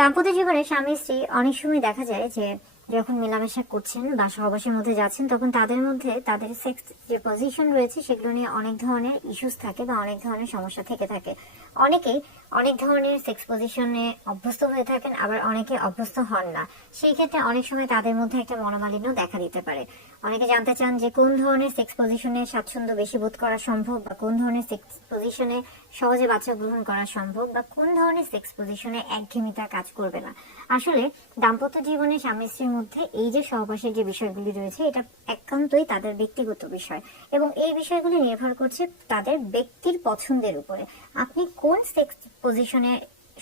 দাম্পত্য জীবনে স্বামী স্ত্রী অনেক সময় দেখা যায় যে যখন মেলামেশা করছেন বা সহবাসের মধ্যে যাচ্ছেন, তখন তাদের মধ্যে তাদের সেক্স যে পজিশন রয়েছে সেগুলো নিয়ে অনেক ধরনের ইস্যুস থাকে বা অনেক ধরনের সমস্যা থেকে থাকে। অনেকেই অনেক ধরনের সেক্স পজিশনে অভ্যস্ত হয়ে থাকেন, আবার অনেকে অভ্যস্ত হন না। সেই ক্ষেত্রে অনেক সময় তাদের মধ্যে একটা মনোমালিন্য দেখা দিতে পারে। অনেকে জানতে চান যে কোন ধরনের সেক্স পজিশনে স্বাচ্ছন্দ্য বেশি বোধ করা সম্ভব বা কোন ধরনের সেক্স পজিশনে সহজে বাচ্চা গ্রহণ করা সম্ভব বা কোন ধরনের সেক্স পজিশনে একঘেমিতা কাজ করবে না? আসলে দাম্পত্য জীবনে স্বামী স্ত্রীর মধ্যে এই যে সহবাসের যে বিষয়গুলি রয়েছে, এটা একান্তই তাদের ব্যক্তিগত বিষয় এবং এই বিষয়গুলি নির্ভর করছে তাদের ব্যক্তির পছন্দের উপরে। আপনি কোন সেক্স পজিশনে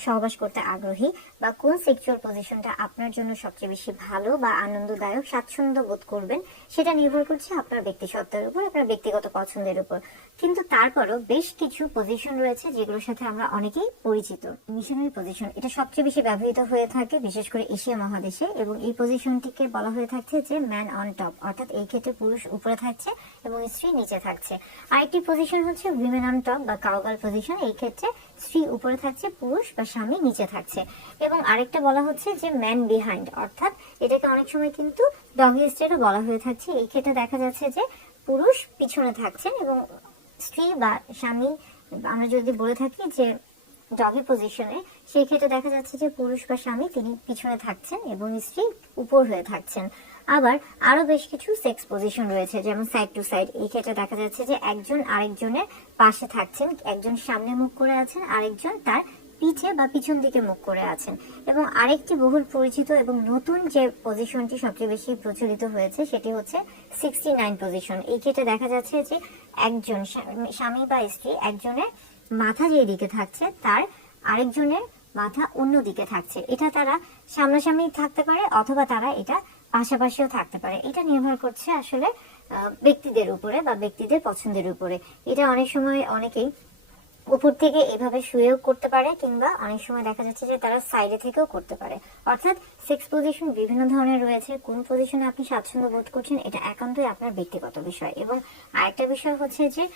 সহবাস করতে আগ্রহী বা কোন সেক্সুয়াল পজিশনটা আপনার জন্য সবচেয়ে বেশি ভালো বা আনন্দদায়ক, স্বাচ্ছন্দ্য বোধ করবেন, সেটা নির্ভর করছে আপনার ব্যক্তিসত্তার উপর, আপনার ব্যক্তিগত পছন্দের উপর। কিন্তু তারপরও বেশ কিছু পজিশন রয়েছে যেগুলোর সাথে আমরা অনেকেই পরিচিত। মিশনারি পজিশন এটা সবচেয়ে বেশি ব্যবহৃত হয়ে থাকে, বিশেষ করে এশিয়া মহাদেশে, এবং এই পজিশনটিকে বলা হয়ে থাকছে যে ম্যান অন টপ অর্থাৎ এই ক্ষেত্রে পুরুষ উপরে থাকছে এবং স্ত্রী নিচে থাকছে। আরেকটি পজিশন হচ্ছে উইমেন অন টপ বা কাউগাল পজিশন এই ক্ষেত্রে স্ত্রী উপরে থাকছে, পুরুষ বা স্বামী নিচে থাকছে। এবং আরেকটা বলা হচ্ছে যে ম্যান বিহাইন্ড অর্থাৎ এটাকে অনেক সময় কিন্তু ডগি স্টেটও বলা হয়ে থাকছে। এই ক্ষেত্রে দেখা যাচ্ছে যে পুরুষ পিছনে থাকছেন এবং স্ত্রী বা স্বামী, আমরা যদি বলে থাকি যে ডগি পজিশনে সেই ক্ষেত্রে দেখা যাচ্ছে যে পুরুষ বা স্বামী তিনি পিছনে থাকছেন এবং স্ত্রী উপর হয়ে থাকছেন। আবার আরও বেশ কিছু সেক্স পজিশন রয়েছে, যেমন সাইড টু সাইড এই ক্ষেত্রে দেখা যাচ্ছে যে একজন আরেকজনের পাশে থাকছেন, একজন সামনে মুখ করে আছেন, আরেকজন তার পিঠে বা পিছন দিকে মুখ করে আছেন। এবং আরেকটি বহুল পরিচিত এবং নতুন যে পজিশনটি সবচেয়ে বেশি প্রচলিত হয়েছে, সেটি হচ্ছে সিক্সটি নাইন পজিশন এই ক্ষেত্রে দেখা যাচ্ছে যে একজন স্বামী- বা স্ত্রী একজনের মাথা যে দিকে থাকছে, তার আরেকজনের মাথা অন্য দিকে থাকছে। এটা তারা সামনাসামনি থাকতে পারে, অথবা তারা এটা পাশাপাশিও থাকতে পারে। এটা নির্ভর করছে আসলে ব্যক্তিদের উপরে বা ব্যক্তিদের পছন্দের উপরে। এটা অনেক সময় অনেকেই উপর থেকে এভাবে শুয়েও করতে পারে, কিংবা অনেক সময় দেখা যাচ্ছে যে তারা সাইডে থেকেও করতে পারে। অর্থাৎ সেক্স পজিশন বিভিন্ন ধরনের রয়েছে। কোন পজিশনে আপনি স্বাচ্ছন্দ্য বোধ করছেন, এটা একান্তই আপনার ব্যক্তিগত বিষয়। এবং আরেকটা বিষয় হচ্ছে যে,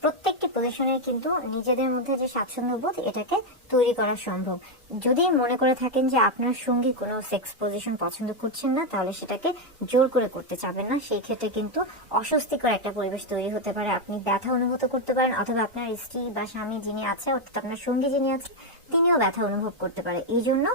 প্রত্যেকটি পজিশনে কিন্তু নিজেদের মধ্যে যে স্বাচ্ছন্দ্য বোধ, এটাকে তৈরি করা সম্ভব। যদি মনে করে থাকেন যে আপনার সঙ্গী কোনো সেক্স পজিশন পছন্দ করছেন না, তাহলে সেটাকে জোর করে করতে চাবেন না। সেই ক্ষেত্রে কিন্তু অস্বস্তিকর একটা পরিবেশ তৈরি হতে পারে। আপনি ব্যথা অনুভূত করতে পারেন, অথবা আপনার স্ত্রী বা স্বামী যিনি আছে, অর্থাৎ আপনার সঙ্গী যিনি আছে তিনিও ব্যথা অনুভব করতে পারে। এই জন্য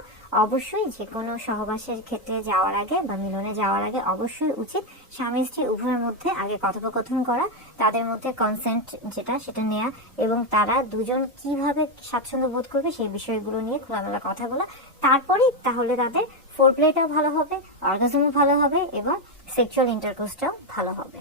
অবশ্যই যে কোনো সহবাসের ক্ষেত্রে যাওয়ার আগে বা মিলনে যাওয়ার আগে অবশ্যই উচিত স্বামী স্ত্রী উভয়ের মধ্যে আগে কথোপকথন করা, তাদের মধ্যে কনসেন্ট যেটা সেটা নেওয়া এবং তারা দুজন কীভাবে স্বাচ্ছন্দ্য বোধ করবে সেই বিষয়গুলো নিয়ে খোলামেলা কথা বলা। তারপরেই তাহলে তাদের ফোর প্লেটাও ভালো হবে অর্গাজমও ভালো হবে এবং সেক্সুয়াল ইন্টারকোর্সটাও ভালো হবে।